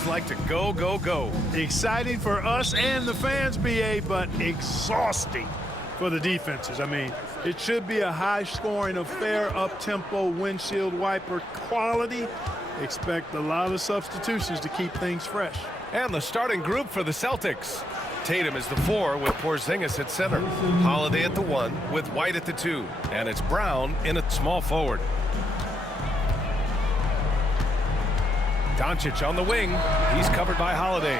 games like to go, go, go. Exciting for us and the fans, BA, but exhausting for the defenses. I mean, it should be a high-scoring affair, up-tempo, windshield wiper quality. Expect a lot of substitutions to keep things fresh. And the starting group for the Celtics. Tatum is the 4 with Porzingis at center. Holiday at the 1 with White at the 2. And it's Brown in at small forward. Doncic on the wing. He's covered by Holiday.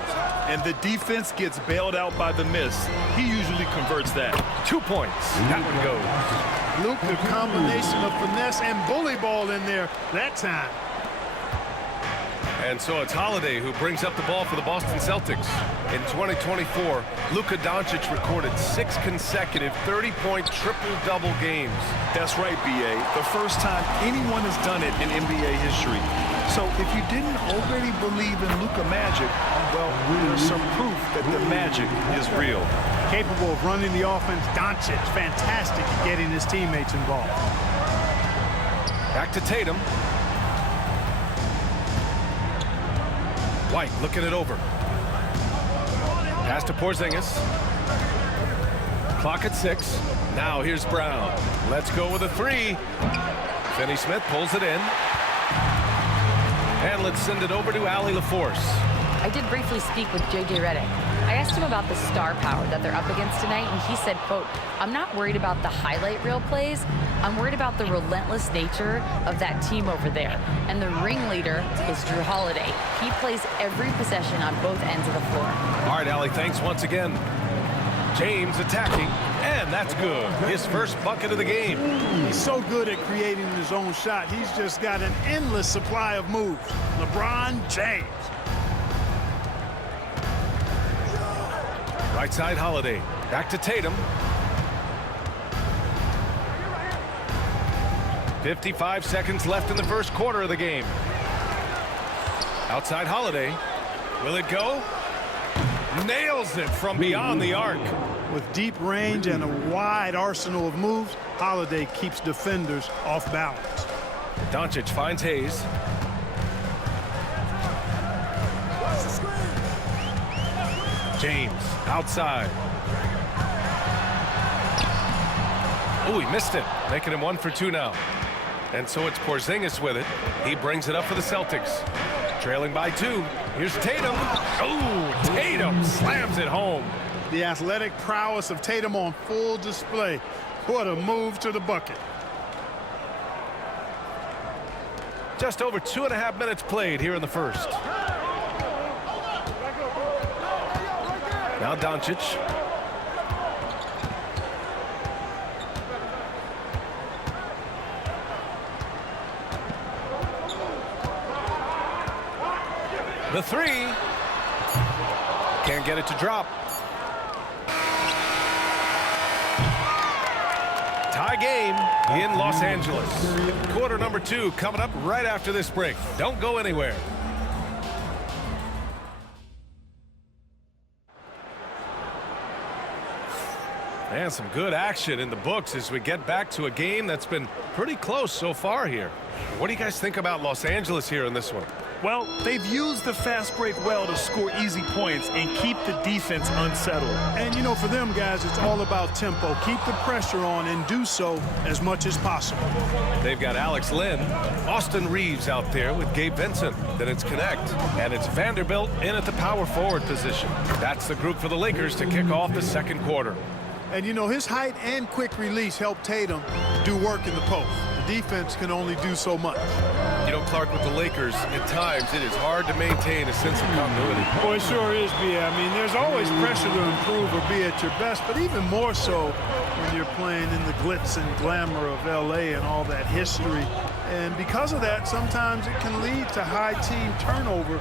And the defense gets bailed out by the miss. He usually converts that. 2 points. That one goes. Luke, the combination of finesse and bully ball in there that time. And so it's Holiday who brings up the ball for the Boston Celtics. In 2024, Luka Doncic recorded 6 consecutive 30-point triple-double games. That's right, B.A. The first time anyone has done it in NBA history. So if you didn't already believe in Luka magic, well, there's some proof that the magic is real. Capable of running the offense, Doncic, fantastic at getting his teammates involved. Back to Tatum. White looking it over. Pass to Porzingis. Clock at 6. Now here's Brown. Let's go with a 3. Finney-Smith pulls it in. And let's send it over to Allie LaForce. I did briefly speak with J.J. Redick. I asked him about the star power that they're up against tonight, and he said, quote, "I'm not worried about the highlight reel plays. I'm worried about the relentless nature of that team over there. And the ringleader is Drew Holiday. He plays every possession on both ends of the floor." All right, Allie, thanks once again. James attacking, and that's good. His first bucket of the game. He's so good at creating his own shot. He's just got an endless supply of moves. LeBron James. Right side, Holiday. Back to Tatum. 55 seconds left in the first quarter of the game. Outside, Holiday. Will it go? Nails it from beyond the arc. With deep range and a wide arsenal of moves, Holiday keeps defenders off balance. Doncic finds Hayes. James outside. Oh, he missed it, making him 1 for 2 now. And so it's Porzingis with it. He brings it up for the Celtics. Trailing by 2. Here's Tatum. Oh, Tatum slams it home. The athletic prowess of Tatum on full display. What a move to the bucket. Just over 2.5 minutes played here in the first. Now Doncic. The 3. Can't get it to drop. Tie game in Los Angeles. Quarter number 2 coming up right after this break. Don't go anywhere. And some good action in the books as we get back to a game that's been pretty close so far here. What do you guys think about Los Angeles here in this one? Well, they've used the fast break well to score easy points and keep the defense unsettled. And, you know, for them guys, it's all about tempo. Keep the pressure on and do so as much as possible. They've got Alex Lynn, Austin Reeves out there with Gabe Vincent. Then it's Connect, and it's Vanderbilt in at the power forward position. That's the group for the Lakers to kick off the second quarter. And, you know, his height and quick release help Tatum do work in the post. The defense can only do so much. You know, Clark, with the Lakers, at times it is hard to maintain a sense of continuity. Boy, it sure is, B.A. I mean, there's always pressure to improve or be at your best, but even more so when you're playing in the glitz and glamour of L.A. and all that history. And because of that, sometimes it can lead to high team turnover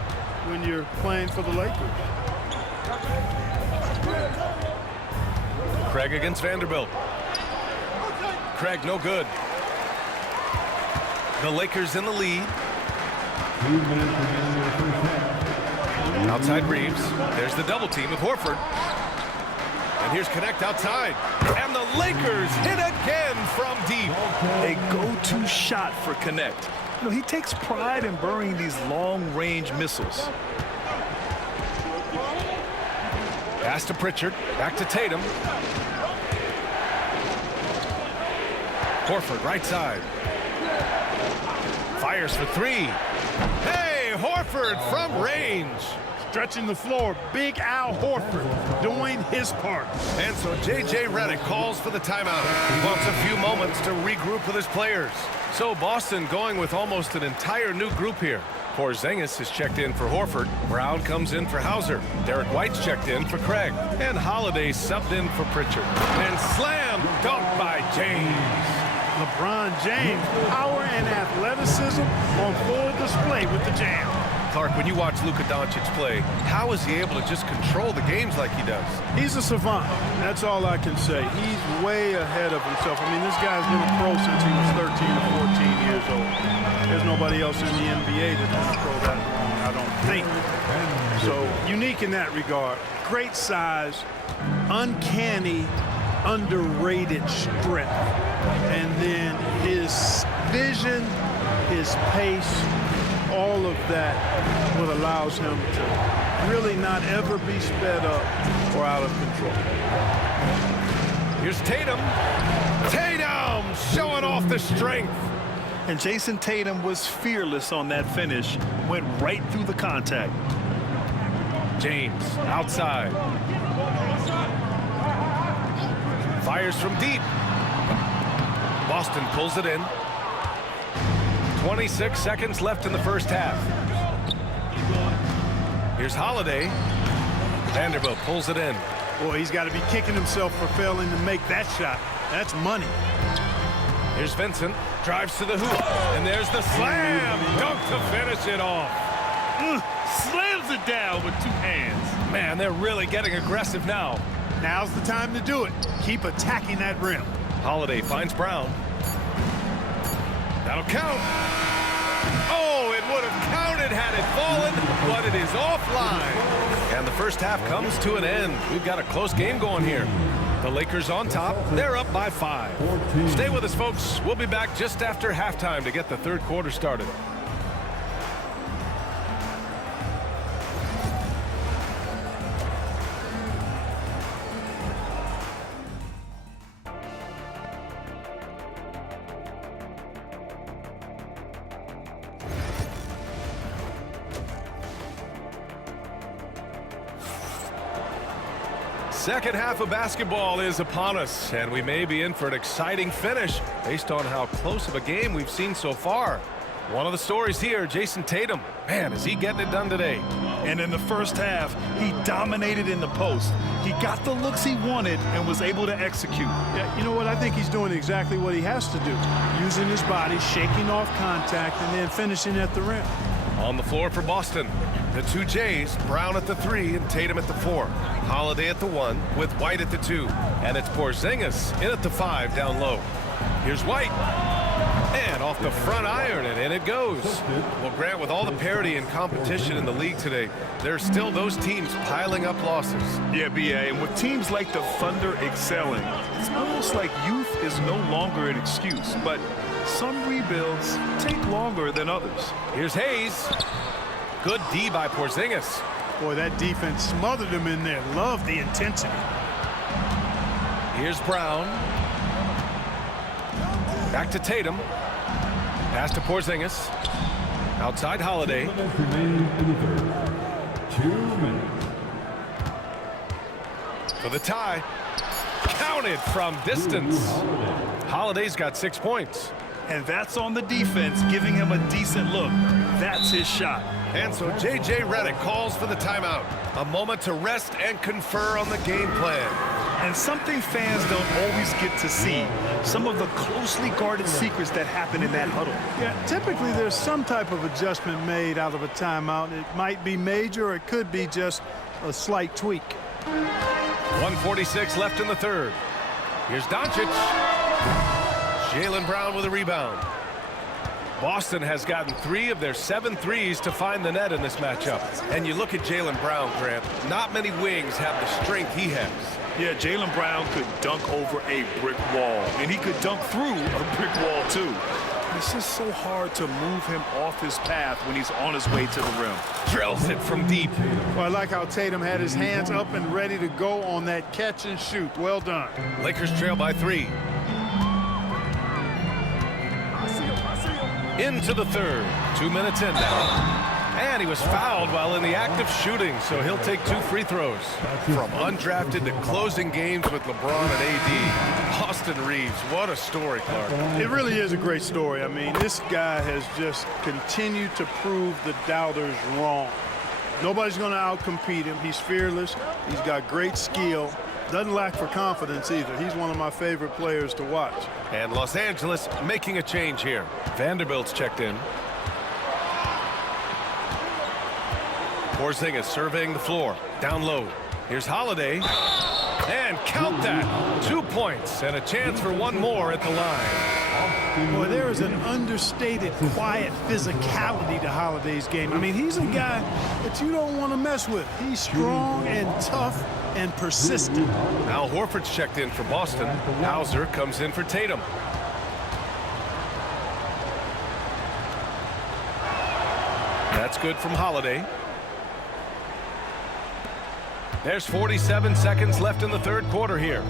when you're playing for the Lakers. Craig against Vanderbilt. Craig, no good. The Lakers in the lead. Outside Reeves. There's the double team with Horford. And here's Connect outside. And the Lakers hit again from deep. A go-to shot for Connect. You know, he takes pride in burying these long-range missiles. Pass to Pritchard. Back to Tatum. Horford, right side. Fires for three. Hey, Horford from range. Stretching the floor, Big Al Horford doing his part. And so J.J. Redick calls for the timeout. He wants a few moments to regroup with his players. So Boston going with almost an entire new group here. Porzingis is checked in for Horford. Brown comes in for Hauser. Derek White's checked in for Craig. And Holiday subbed in for Pritchard. And slam dunk by James. LeBron James, power and athleticism on full display with the jam. Clark, when you watch Luka Doncic play, how is he able to just control the games like he does? He's a savant. That's all I can say. He's way ahead of himself. I mean, this guy's been a pro since he was 13 or 14 years old. There's nobody else in the NBA that's been a pro that long, I don't think. So, unique in that regard. Great size, uncanny, underrated strength. And then his vision, his pace, all of that what allows him to really not ever be sped up or out of control. Here's Tatum. Tatum showing off the strength. And Jason Tatum was fearless on that finish. Went right through the contact. James outside. Fires from deep. Boston pulls it in. 26 seconds left in the first half. Here's Holiday. Vanderbilt pulls it in. Boy, he's got to be kicking himself for failing to make that shot. That's money. Here's Vincent. Drives to the hoop. And there's the slam dunk to finish it off. Slams it down with two hands. Man, they're really getting aggressive now. Now's the time to do it. Keep attacking that rim. Holiday finds Brown. That'll count. Oh, it would have counted had it fallen, but it is offline. And the first half comes to an end. We've got a close game going here. The Lakers on top. They're up by 5. Stay with us, folks. We'll be back just after halftime to get the third quarter started. Second half of basketball is upon us, and we may be in for an exciting finish based on how close of a game we've seen so far. One of the stories here, Jason Tatum. Man, is he getting it done today. And in the first half, he dominated in the post. He got the looks he wanted and was able to execute. Yeah, you know what? I think he's doing exactly what he has to do. Using his body, shaking off contact, and then finishing at the rim. On the floor for Boston, the two Jays, Brown at the 3 and Tatum at the 4. Holiday at the 1 with White at the 2. And it's Porzingis in at the 5 down low. Here's White. And off the front iron, and in it goes. Well, Grant, with all the parity and competition in the league today, there's still those teams piling up losses. Yeah, B.A., and with teams like the Thunder excelling, it's almost like youth is no longer an excuse. But some rebuilds take longer than others. Here's Hayes. Good D by Porzingis. Boy, that defense smothered him in there. Love the intensity. Here's Brown. Back to Tatum. Pass to Porzingis. Outside Holiday. 2 minutes. For the tie. Counted from distance. Holiday's got 6 points. And that's on the defense, giving him a decent look. That's his shot. And so J.J. Redick calls for the timeout. A moment to rest and confer on the game plan. And something fans don't always get to see, some of the closely guarded secrets that happen in that huddle. Yeah, typically there's some type of adjustment made out of a timeout. It might be major or it could be just a slight tweak. 1:46 left in the third. Here's Doncic. Jaylen Brown with a rebound. Boston has gotten 3 of their 7 threes to find the net in this matchup. And you look at Jaylen Brown, Grant, not many wings have the strength he has. Yeah, Jaylen Brown could dunk over a brick wall, and he could dunk through a brick wall, too. It's just so hard to move him off his path when he's on his way to the rim. Drills it from deep. Well, I like how Tatum had his hands up and ready to go on that catch and shoot. Well done. Lakers trail by 3. Into the third. 2 minutes in now. And he was fouled while in the act of shooting, so he'll take 2 free throws. From undrafted to closing games with LeBron and AD. Austin Reeves, what a story, Clark. It really is a great story. I mean, this guy has just continued to prove the doubters wrong. Nobody's going to outcompete him. He's fearless. He's got great skill. Doesn't lack for confidence either. He's one of my favorite players to watch. And Los Angeles making a change here. Vanderbilt's checked in. Porzingis surveying the floor. Down low. Here's Holiday. And count that. 2 points and a chance for 1 more at the line. Boy, there is an understated, quiet physicality to Holiday's game. I mean, he's a guy that you don't want to mess with. He's strong and tough and persistent. Al Horford's checked in for Boston. Hauser comes in for Tatum. That's good from Holiday. There's 47 seconds left in the third quarter here.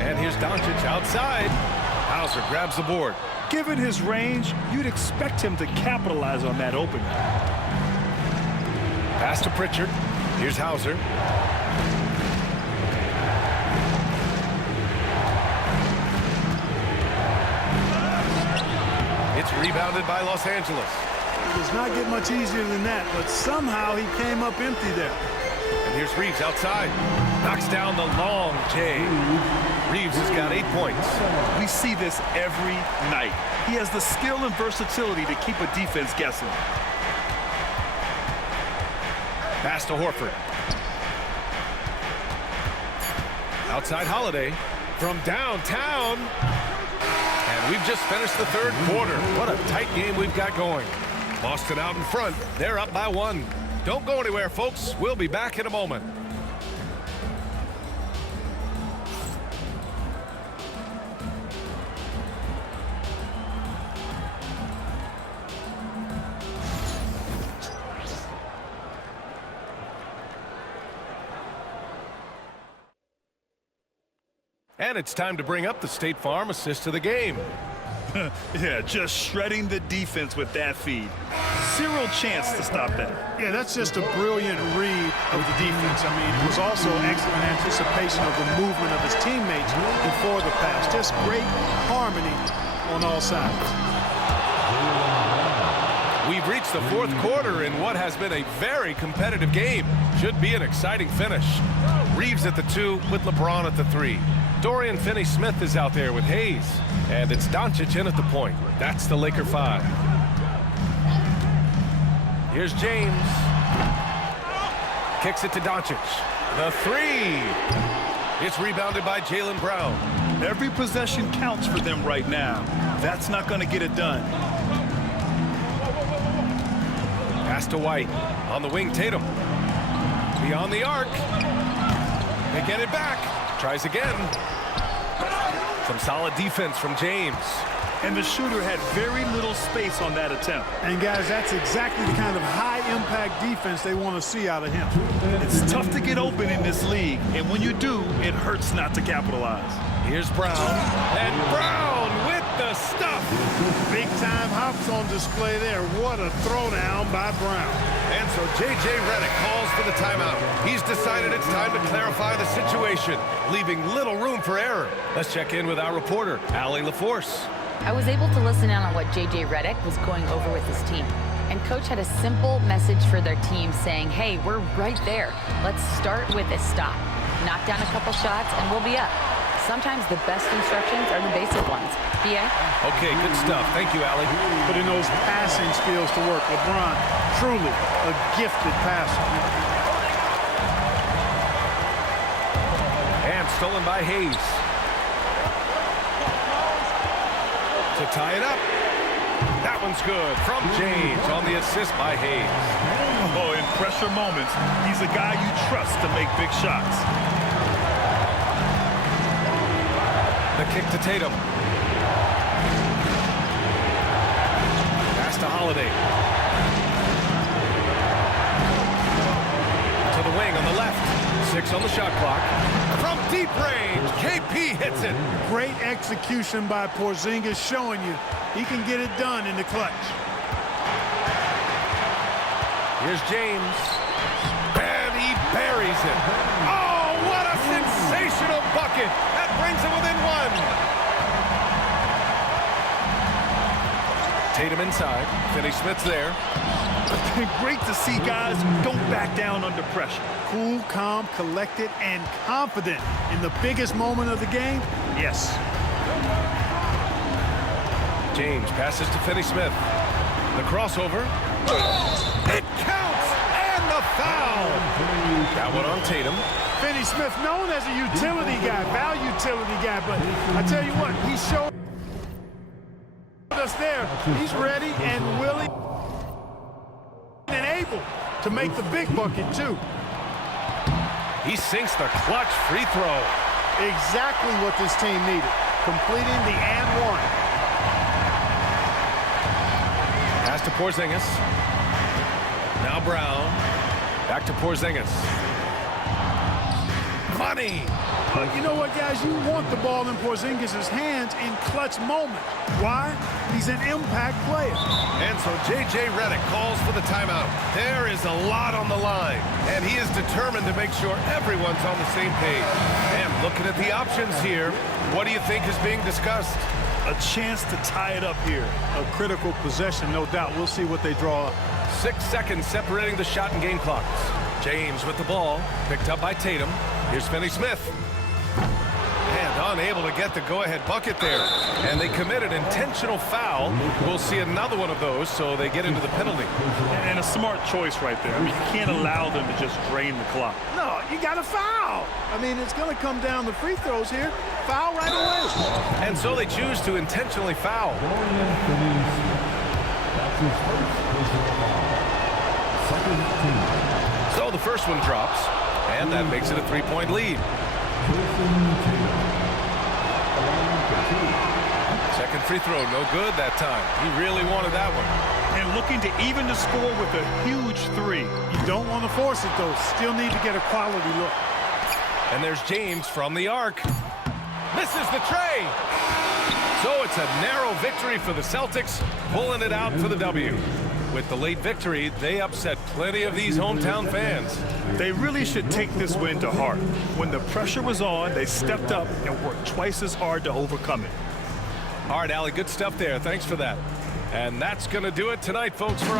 And here's Doncic outside. Hauser grabs the board. Given his range, you'd expect him to capitalize on that opening. Pass to Pritchard. Here's Hauser. It's rebounded by Los Angeles. It does not get much easier than that, but somehow he came up empty there. And here's Reeves outside. Knocks down the long J. Reeves has got 8 points. We see this every night. He has the skill and versatility to keep a defense guessing. Pass to Horford. Outside Holiday from downtown. And we've just finished the third quarter. What a tight game we've got going. Boston out in front. They're up by 1. Don't go anywhere, folks. We'll be back in a moment. And it's time to bring up the State Farm assist of the game. Yeah, just shredding the defense with that feed. Zero chance to stop that. Yeah, that's just a brilliant read of the defense. I mean, it was also excellent anticipation of the movement of his teammates before the pass. Just great harmony on all sides. We've reached the fourth quarter in what has been a very competitive game. Should be an exciting finish. Reeves at the 2 with LeBron at the 3. Dorian Finney-Smith is out there with Hayes. And it's Doncic in at the point. That's the Laker 5. Here's James. Kicks it to Doncic. The 3. It's rebounded by Jaylen Brown. Every possession counts for them right now. That's not going to get it done. Pass to White. On the wing, Tatum. Beyond the arc. They get it back. Tries again. Some solid defense from James. And the shooter had very little space on that attempt. And guys, that's exactly the kind of high-impact defense they want to see out of him. It's tough to get open in this league, and when you do, it hurts not to capitalize. Here's Brown. And Brown with the stuff. Big-time hops on display there. What a throwdown by Brown. And so J.J. Redick calls for the timeout. He's decided it's time to clarify the situation, leaving little room for error. Let's check in with our reporter, Allie LaForce. I was able to listen in on what J.J. Redick was going over with his team. And Coach had a simple message for their team saying, hey, we're right there. Let's start with a stop. Knock down a couple shots and we'll be up. Sometimes the best instructions are the basic ones. B.A.? Okay, good stuff. Thank you, Allie. Putting those passing skills to work. LeBron, truly a gifted passer. And stolen by Hayes. To tie it up. That one's good from James on the assist by Hayes. Oh, in pressure moments, he's a guy you trust to make big shots. The kick to Tatum. to Holiday. To the wing on the left. 6 on the shot clock. From deep range, KP hits it. Great execution by Porzingis, showing you he can get it done in the clutch. Here's James. And he buries it. Oh, what a sensational bucket. That brings him within 1. Tatum inside. Finney-Smith's there. Great to see guys who don't back down under pressure. Cool, calm, collected, and confident in the biggest moment of the game. Yes. James passes to Finney-Smith. The crossover. It counts! And the foul! That one on Tatum. Finney-Smith, known as a utility guy, value utility guy, but I tell you what, he showed us there. He's ready and willing and able to make the big bucket, too. He sinks the clutch free throw. Exactly what this team needed, completing the and one. Pass to Porzingis. Now Brown. Back to Porzingis. Money. But you know what, guys? You want the ball in Porzingis' hands in clutch moments. Why? He's an impact player. And so J.J. Redick calls for the timeout. There is a lot on the line, and he is determined to make sure everyone's on the same page. And looking at the options here, what do you think is being discussed? A chance to tie it up here. A critical possession, no doubt. We'll see what they draw up. 6 seconds separating the shot and game clocks. James with the ball, picked up by Tatum. Here's Finney-Smith. And unable to get the go-ahead bucket there. And they committed intentional foul. We'll see another one of those, so they get into the penalty. And a smart choice right there. I mean, you can't allow them to just drain the clock. No, you got to foul. I mean, it's going to come down to free throws here. Foul right away. And so they choose to intentionally foul. So the first one drops, and that makes it a 3-point lead. Second free throw, no good that time. He really wanted that one. And looking to even the score with a huge 3. You don't want to force it, though. Still need to get a quality look. And there's James from the arc. Misses the tray. So it's a narrow victory for the Celtics, pulling it out for the W. With the late victory, they upset plenty of these hometown fans. They really should take this win to heart. When the pressure was on, they stepped up and worked twice as hard to overcome it. All right, Allie, good stuff there. Thanks for that. And that's going to do it tonight, folks, for our